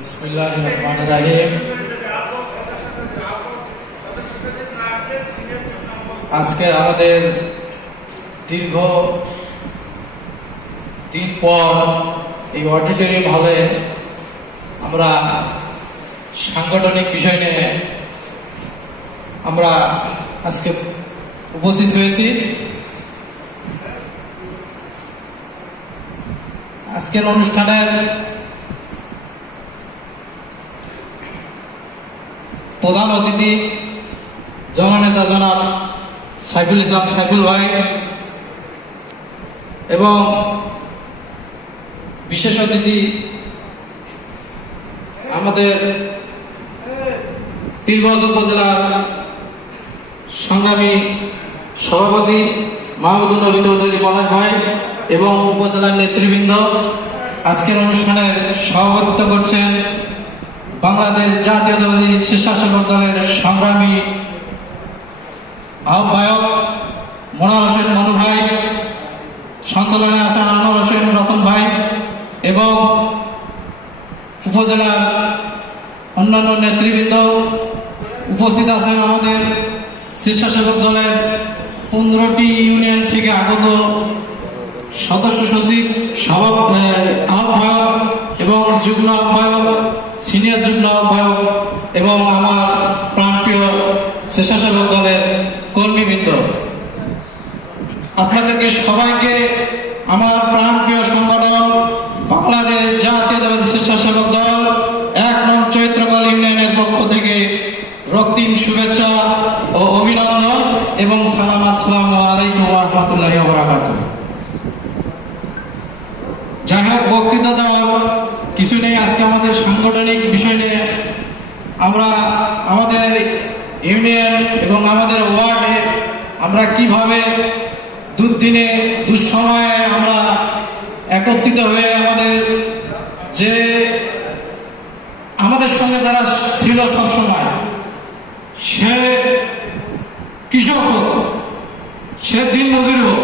বিসমিল্লাহিররহমানিররহিম। আজকে আমাদের দীর্ঘ দিন পর এই অডিটোরিয়াম হলে আমরা সাংগঠনিক বিষয় নিয়ে আমরা আজকে উপস্থিত হয়েছি। আজকের অনুষ্ঠানের প্রধান অতিথি জননেতা জনাব সাইফুল ইসলাম সাইফুল ভাই এবং বিশেষ অতিথি আমাদের পীরগঞ্জ উপজেলার সংগ্রামী সভাপতি মাহমুদুল নবী চৌধুরী পলাশ ভাই এবং উপজেলার নেতৃবৃন্দ। আজকের অনুষ্ঠানে সভাপতিত্ব করছেন বাংলাদেশ জাতীয়তাবাদী স্বেচ্ছাসেবক দলের সংগ্রামী আহ্বায়ক মনোয়ার হোসেন মনু ভাই, সঞ্চালনে আছেন আনোয়ার হোসেন রতন ভাই এবং উপজেলার অন্যান্য নেতৃবৃন্দ। উপস্থিত আছেন আমাদের স্বেচ্ছাসেবক দলের 15টি ইউনিয়ন থেকে আগত সদস্য সচিব, আহ্বায়ক এবং যুগ্ম আহ্বায়ক, সিনিয়র যুগ্ম আহ্বায়ক এবং আমার প্রাণপ্রিয় স্বেচ্ছাসেবক দলের কর্মীবৃন্দ। আপনাদেরকে সবাইকে আমার প্রাণপ্রিয় সংগঠন বাংলাদেশ জাতীয়তাবাদী স্বেচ্ছাসেবক দল 1 নং চৈত্রকল ইউনিয়নের পক্ষ থেকে রক্তিম শুভেচ্ছা ও অভিনন্দন এবং সালাম। আসসালামু আলাইকুম ওয়া রাহমাতুল্লাহি ওয়া বারাকাতুহু। যাই হোক, বক্তৃতা দেওয়ার কিছু নেই। আজকে আমাদের সাংগঠনিক বিষয় নিয়ে আমরা আমাদের ইউনিয়ন এবং আমাদের ওয়ার্ডে আমরা কিভাবে দুর্দিনে দুঃসময়ে আমরা একত্রিত হয়ে আমাদের সঙ্গে যারা ছিল সবসময়, সে কৃষক হোক, সে দিন মজুরি হোক,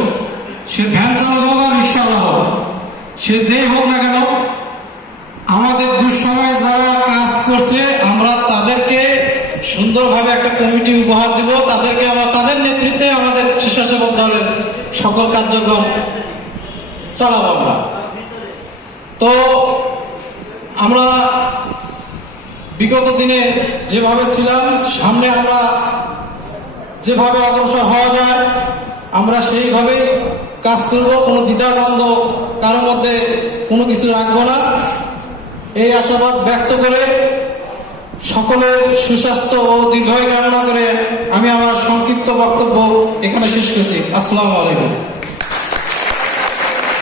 সে ভ্যান চালক হোক আর রিক্সাওয়ালা হোক, সে যেই হোক না কেন, আমাদের দুঃসময় যারা কাজ করছে আমরা তাদেরকে সুন্দরভাবে একটা কমিটি উপহার দেব। তাদেরকে আমরা তাদের নেতৃত্বে আমাদের স্বেচ্ছাসেবক দলের সকল কার্যক্রম চালাবো আমরা। তো আমরা বিগত দিনে যেভাবে ছিলাম, সামনে আমরা যেভাবে অগ্রসর হওয়া যায় আমরা সেইভাবে কাজ করব। কোনো দ্বিধাদ্বন্দ্ব কারোর মধ্যে কোনো কিছু রাখবো না, এই আশাবাদ ব্যক্ত করে সকলের সুস্বাস্থ্য ও দীর্ঘায়ু কামনা করে আমি আমার সংক্ষিপ্ত বক্তব্য এখানে শেষ করছি। আসসালামু আলাইকুম।